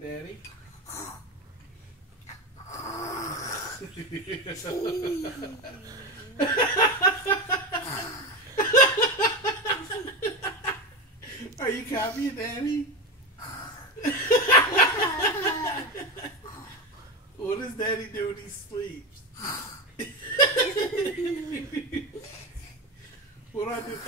Daddy. Are you copying Daddy? What does Daddy do when he sleeps? What do I do?